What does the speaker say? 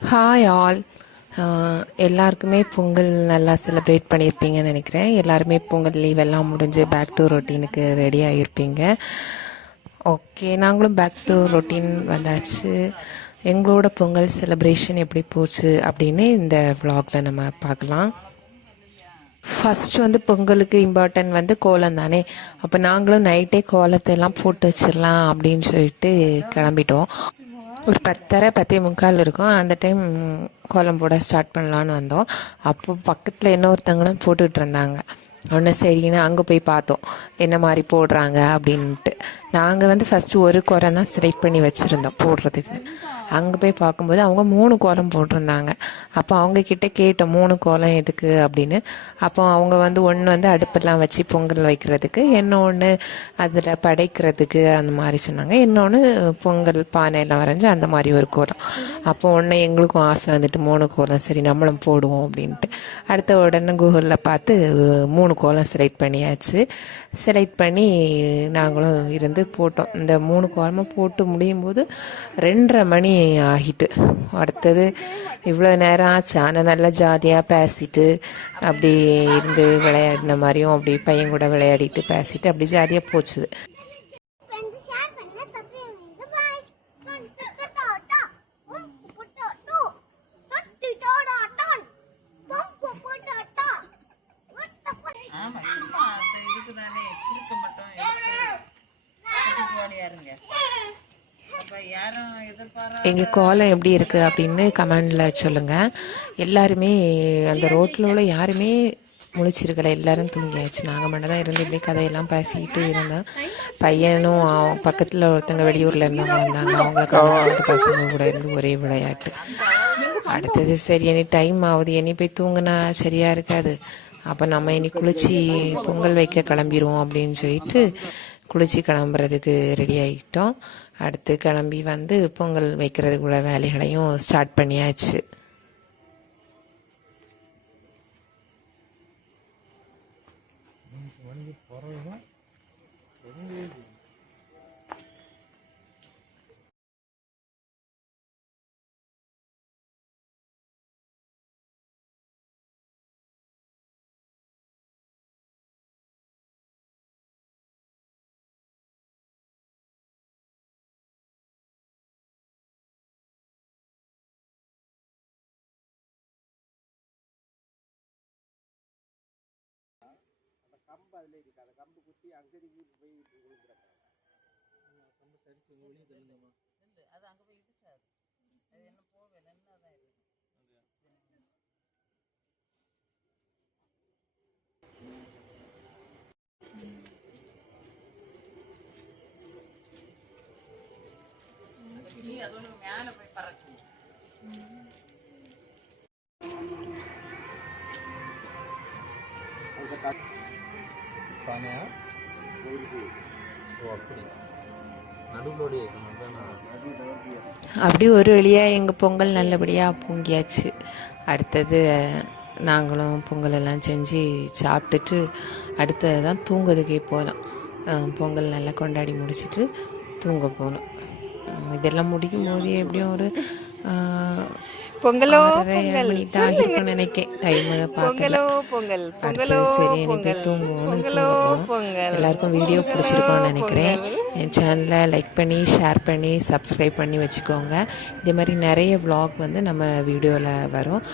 Hi all. எல்லாருக்குமே பொங்கல் நல்லா celebrate பண்ணியிருப்பீங்கன்னு நினைக்கிறேன். எல்லாருமே பொங்கல் லீவ் எல்லாம் முடிஞ்சு பேக் டு ரொட்டீனுக்கு ரெடி ஆகியிருப்பீங்க. ஓகே, நாங்களும் பேக் டு ரொட்டீன் வந்தாச்சு. எங்களோட பொங்கல் செலிப்ரேஷன் எப்படி போச்சு அப்படின்னு இந்த vlogல நம்ம பார்க்கலாம். ஃபஸ்ட்டு வந்து பொங்கலுக்கு இம்பார்ட்டன்ட் வந்து கோலம் தானே. அப்போ நாங்களும் நைட்டே கோலத்தை எல்லாம் போட்டு வச்சிடலாம் அப்படின்னு சொல்லிட்டு கிளம்பிட்டோம். ஒரு 10:30 10:45 இருக்கும். அந்த டைம் கோலம் போட ஸ்டார்ட் பண்ணலான்னு வந்தோம். அப்போ பக்கத்தில் இன்னொருத்தவங்களும் போட்டுக்கிட்டு இருந்தாங்க. ஒன்று சரின்னு அங்கே போய் பார்த்தோம் என்ன மாதிரி போடுறாங்க அப்படின்ட்டு. நாங்கள் வந்து ஃபஸ்ட்டு ஒரு கோலம் தான் செலக்ட் பண்ணி வச்சுருந்தோம் போடுறதுக்கு. அங்கே போய் பார்க்கும்போது அவங்க 3 கோலம் போட்டிருந்தாங்க. அப்போ அவங்கக்கிட்ட கேட்டோம் 3 கோலம் எதுக்கு அப்படின்னு. அப்போ அவங்க வந்து ஒன்று வந்து அடுப்பெல்லாம் வச்சு பொங்கல் வைக்கிறதுக்கு, இன்னொன்று அதில் படைக்கிறதுக்கு அந்த மாதிரி சொன்னாங்க. இன்னொன்று பொங்கல் பானையெல்லாம் வரைஞ்சி அந்த மாதிரி ஒரு கோலம். அப்போ ஒன்று எங்களுக்கும் ஆசை வந்துட்டு 3 கோலம் சரி நம்மளும் போடுவோம் அப்படின்ட்டு. அடுத்த உடனே கூகுளில் பார்த்து 3 கோலம் செலக்ட் பண்ணியாச்சு. செலக்ட் பண்ணி நாங்களும் இருந்து போட்டோம். இந்த 3 கோலமும் போட்டு முடியும் போது 2:30 மணி ஆகிட்டு. அடுத்தது இவ்வளோ நேரம் ஆச்சு. ஆனால் நல்லா ஜாலியாக பேசிட்டு அப்படி இருந்து விளையாடின மாதிரியும் அப்படி பையன் கூட விளையாடிட்டு பேசிட்டு அப்படி ஜாலியாக போச்சுது. எங்கள் கோலம் எப்படி இருக்குது அப்படின்னு கமெண்டில் சொல்லுங்கள். எல்லாருமே அந்த ரோட்டில் உள்ள யாருமே முழிச்சிருக்கல, எல்லாரும் தூங்கியாச்சு. நாங்கள் மட்டும் தான் இருந்து இப்படி கதையெல்லாம் பேசிக்கிட்டு இருந்தோம். பையனும் பக்கத்தில் ஒருத்தங்க வெளியூரில் இருந்தவங்க வந்தாங்க. அவங்களுக்கு பசங்க கூட இருந்து ஒரே விளையாட்டு. அடுத்தது சரி இனி டைம் ஆகுது, இனி போய் தூங்கினா சரியாக இருக்காது. அப்போ நம்ம இனி குளிச்சு பொங்கல் வைக்க கிளம்பிடுவோம் அப்படின்னு சொல்லிட்டு குளிச்சு கிளம்புறதுக்கு ரெடி ஆகிட்டோம். அடுத்து கிளம்பி வந்து பொங்கல் வைக்கிறதுக்குள்ள வேலைகளையும் ஸ்டார்ட் பண்ணியாச்சு. கம்பு அதில் இருக்கு. அந்த கம்பு குத்தி அங்கே போய் விழுந்துறாங்க. கம்பு சரிச்சு வெளியே தெரியலமா இல்லை, அது அங்கே போய் இடிச்சாது. அது என்ன போகல, என்ன தான் இருக்கு. அதோட மேலே போய் பறக்கும். அப்படி ஒரு வழியாக எங்கள் பொங்கல் நல்லபடியாக பொங்கியாச்சு. அடுத்தது நாங்களும் பொங்கல் எல்லாம் செஞ்சு சாப்பிட்டுட்டு அடுத்தது தான் தூங்குறதுக்கே போகலாம். பொங்கல் நல்லா கொண்டாடி முடிச்சுட்டு தூங்க போகணும். இதெல்லாம் முடிக்கும் போது எப்படியும் ஒரு பொங்கலோ பொங்கல் நினைக்கேன். டைம் பொங்கலோ பொங்கல் பொங்கலோ சரி எனக்கு தூங்குவோம். எல்லாருக்கும் வீடியோ பிடிச்சிருக்கோன்னு நினைக்கிறேன். என் சேனலை லைக் பண்ணி ஷேர் பண்ணி சப்ஸ்கிரைப் பண்ணி வச்சுக்கோங்க. இதே மாதிரி நிறைய vlog வந்து நம்ம வீடியோவில் வரும்.